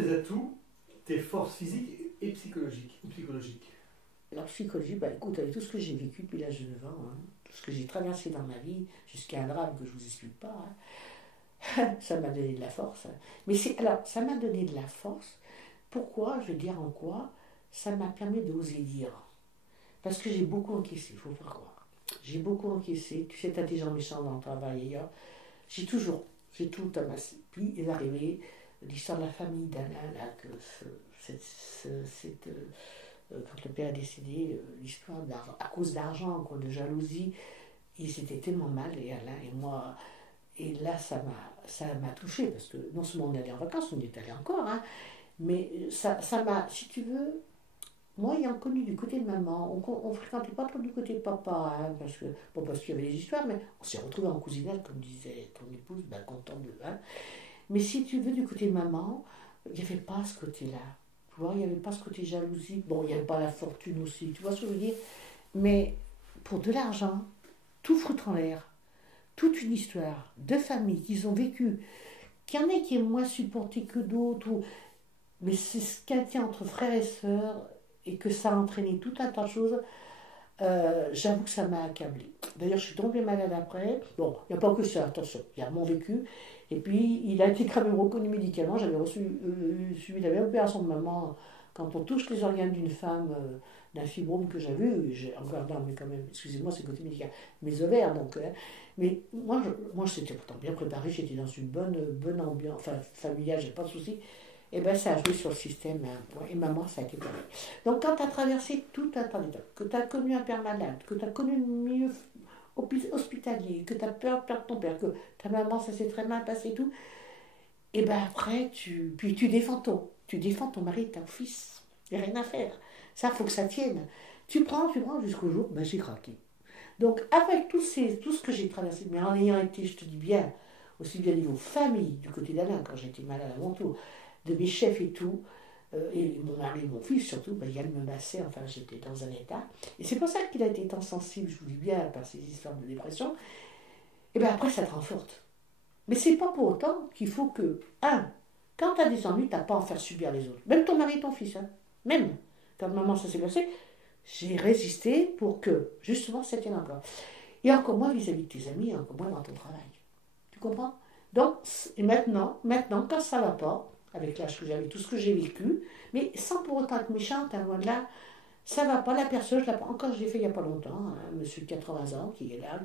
des atouts tes forces physiques et psychologiques ou psychologiques? Alors, psychologie, bah écoute, avec tout ce que j'ai vécu depuis l'âge de 9 ans, hein, tout ce que j'ai traversé dans ma vie, jusqu'à un drame que je ne vous explique pas, hein, ça m'a donné de la force. Hein. Mais alors, ça m'a donné de la force. Pourquoi? Je vais dire en quoi. Ça m'a permis d'oser dire. Parce que j'ai beaucoup encaissé, il faut pas croire. J'ai beaucoup encaissé. Tu sais, tu as des gens méchants dans le travail ailleurs. J'ai tout amassé. Puis est arrivé l'histoire de la famille d'Alain, là, que quand le père est décédé, l'histoire à cause d'argent, quoi, de jalousie, ils étaient tellement mal, et Alain et moi. Et là, ça m'a touché parce que non seulement on est allé en vacances, on y est allé encore, hein, mais ça m'a, si tu veux, moi ayant connu du côté de maman, on fréquentait pas trop du côté de papa, hein, parce qu'il y avait des histoires, mais on s'est retrouvés en cousinage, comme disait ton épouse, ben, content de. Hein. Mais si tu veux, du côté de maman, il n'y avait pas ce côté-là. Tu vois, il n'y avait pas ce côté jalousie. Bon, il n'y avait pas la fortune aussi, tu vois ce que je veux dire. Mais pour de l'argent, tout foutre en l'air, toute une histoire de famille qu'ils ont vécu, qu'il y en ait qui est moins supporté que d'autres, mais c'est ce qu'il y a entre frères et sœurs, et que ça a entraîné tout un tas de choses. J'avoue que ça m'a accablée. D'ailleurs, je suis tombée malade après. Bon, il n'y a pas que ça, attention, il y a mon vécu. Et puis, il a été quand même reconnu médicalement. J'avais suivi la même opération de maman. Quand on touche les organes d'une femme, d'un fibrome que j'avais eu, j'ai encore non, mais quand même, excusez-moi, c'est le côté médical, mes ovaires, donc. Mais moi, j'étais pourtant bien préparée, j'étais dans une bonne ambiance, enfin, familiale, j'ai pas de soucis. Et bien, ça a joué sur le système à un point. Et maman, ça a été pareil. Donc, quand tu as traversé tout un tas d'étapes, que tu as connu un père malade, que tu as connu le milieu hospitalier, que tu as peur de perdre ton père, que ta maman, ça s'est très mal passé et tout, et bien après, puis tu défends ton mari, ton fils. Il n'y a rien à faire. Ça, il faut que ça tienne. Tu prends jusqu'au jour, ben, j'ai craqué. Donc, avec tout ce que j'ai traversé, mais en ayant été, je te dis bien, aussi bien au niveau famille, du côté d'Alain, quand j'étais malade à mon tour, de mes chefs et tout, et mon mari et mon fils surtout, ben, Yann me massait, enfin j'étais dans un état. Et c'est pour ça qu'il a été tant sensible, je vous dis bien, par ces histoires de dépression. Et bien après, ça te rend forte. Mais c'est pas pour autant qu'il faut que, quand tu as des ennuis, tu n'as pas à en faire subir les autres. Même ton mari et ton fils, hein. Même quand maman ça s'est passé, j'ai résisté pour que, justement, ça tienne encore. Et encore moins vis-à-vis de tes amis, encore moins dans ton travail. Tu comprends? Donc, et maintenant, quand ça va pas, avec l'âge que j'avais, tout ce que j'ai vécu, mais sans pour autant être méchante, hein, loin de là, ça va pas, la personne, encore je l'ai fait il n'y a pas longtemps, un monsieur de 80 ans qui est là,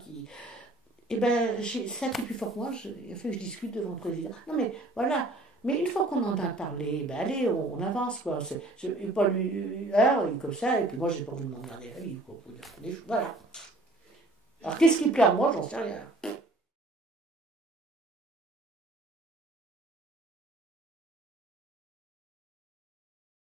et ben, ça qui est plus fort que moi, il a fallu que je discute devant le président. Non mais, voilà, mais une fois qu'on en a parlé, ben allez, on avance, quoi. Je ne vais pas lui, comme ça, et puis moi j'ai pas envie de m'en garder la vie, quoi. Voilà. Alors qu'est-ce qui plaît à moi, j'en sais rien.